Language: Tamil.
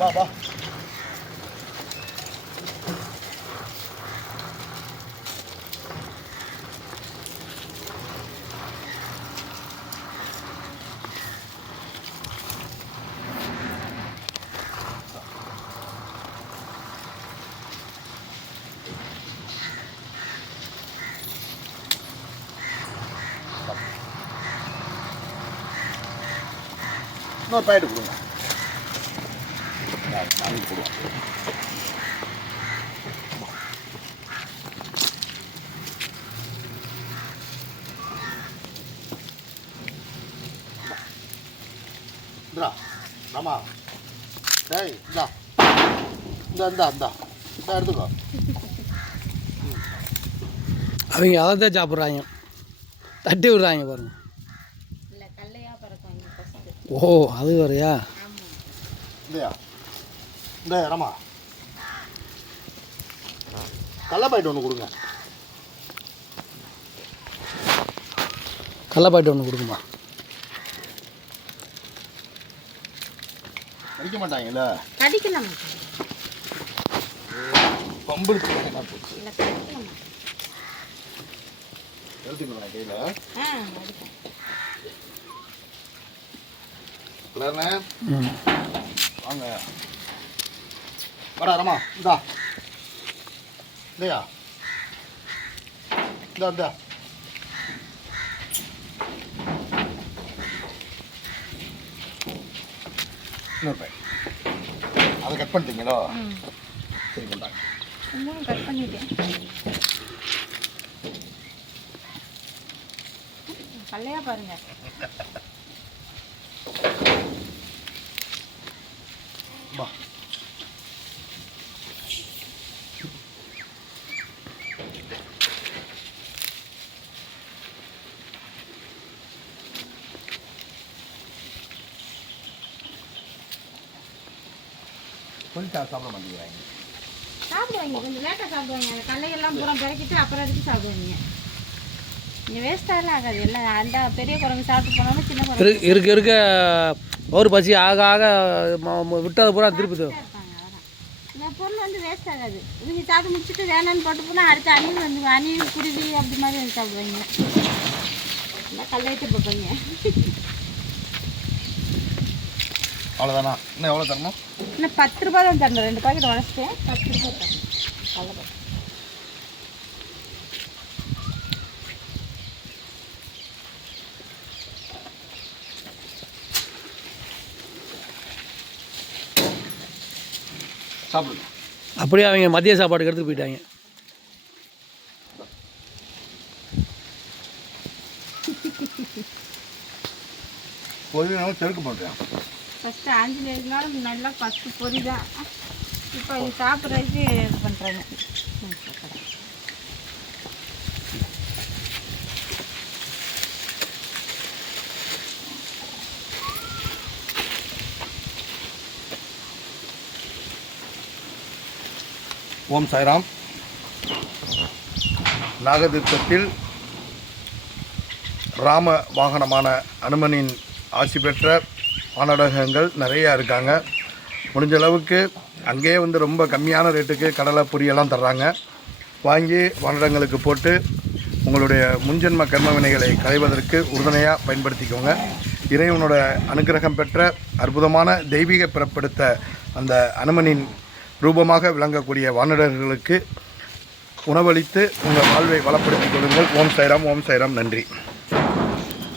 வா வா. இன்னொரு பாக்கெட்டு கொடுங்க. நாளைக்கு கொடுவோம். இந்தா ஆமா. டேய் இந்தா இந்தா இந்தா இந்தா இந்தா எடுத்துக்கோ. அவங்க அதை தான் சாப்பிட்றாங்க, தட்டி விடுறாங்க பாருங்க. ஓ அது வேறையா? இல்லையா? இந்த ரமா கடல பாக்கெட் ஒன்று கொடுங்க. கடல பாக்கெட் ஒன்று கொடுக்குமா? கடிக்க மாட்டாங்கல்ல? கடிக்கலாம். பம்புக்கு போச்சு. எழுதிக்கணும் கையில். வாங்க வாடா ரமா. இந்தா இல்லையா? இந்தா இந்தா இன்னொரு பை. அதை கட் பண்ணிட்டீங்களோ? சரி கொண்டாங்க. கட் பண்ணிட்டேன். கல்லையா பாருங்க. வா. கொஞ்சம் சாப்பிட மாட்டேங்கிறாங்க. சாப்பிடுவாங்க, கொஞ்சம் லேட்டாக சாப்பிடுவாங்க. அந்த கல்லையெல்லாம் பூரா பிறக்கிட்டு அப்புறம் எடுத்து சாப்பிடுவாங்க. இங்கே வேஸ்ட்டாகலாம் ஆகாது. எல்லாம் அந்த பெரிய குரங்கு சாப்பிட்டு போனாலும் சின்ன குரங்கு இருக்க ஒரு பசி ஆக ஆக விட்டது பூரா திருப்பி இருப்பாங்க. அதான் இந்த பொருள் வந்து வேஸ்ட் ஆகாது. இவங்க சாப்பிட்டு முடிச்சுட்டு வேணான்னு போட்டு போனால் அடுத்து அணில் வந்து அணில் குருவி அப்படி மாதிரி வந்து சாப்பிடுவாங்க. இந்த கல்லையத்தை பார்ப்பாங்க. அவ்வளோதானா? இன்னும் எவ்வளோ தரணும்? இன்னும் 10 ரூபா தான் தரணும். 2 பாக்கெட் உடச்சிட்டேன். 10 ரூபா தரணும். அவ்வளோதான். சாப்பிடுங்க. அப்படியே அவங்க மதிய சாப்பாட்டுக்கு எடுத்துகிட்டு போயிட்டாங்க. பொரியல் செருக்கு பண்ணுறேன். ஃபஸ்ட்டு ஆஞ்சநேயர்னாலும் நல்லா ஃபஸ்ட்டு பொரி தான். இப்போ இது சாப்பிட்றதுக்கு இது பண்ணுறாங்க. ஓம் சாய்ராம். நாகதீர்த்தத்தில் ராம வாகனமான அனுமனின் ஆசி பெற்ற வானடகங்கள் நிறையா இருக்காங்க. முடிஞ்ச அளவுக்கு அங்கேயே வந்து ரொம்ப கம்மியான ரேட்டுக்கு கடலை பொரியெல்லாம் தர்றாங்க. வாங்கி வானடங்களுக்கு போட்டு உங்களுடைய முன்ஜென்ம கர்ம வினைகளை களைவதற்கு உறுதுணையாக பயன்படுத்திக்கோங்க. இறைவனோட அனுகிரகம் பெற்ற அற்புதமான தெய்வீக பிறப்பெடுத்த அந்த அனுமனின் ரூபமாக விளங்கக்கூடிய வானடர்களுக்கு உணவளித்து உங்கள் வாழ்வை வளப்படுத்திக் கொள்ளுங்கள். ஓம் சாய்ராம். ஓம் சாய்ராம். நன்றி.